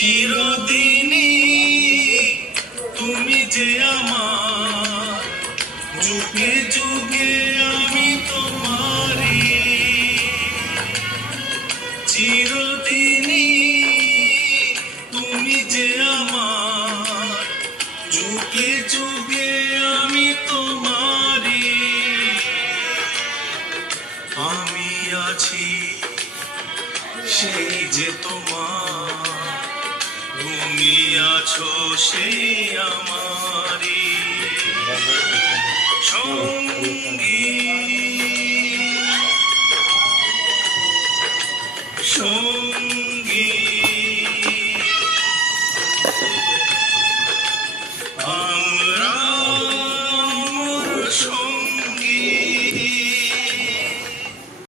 চিরদিনই তুমি যে আমার, যুগে যুগে আমি তোমারি। চিরদিনই তুমি যে আমার, যুগে যুগে আমি তোমারি। আমি আছি সেই যে তোমার, তুমি আছো সেই আমারি সঙ্গী।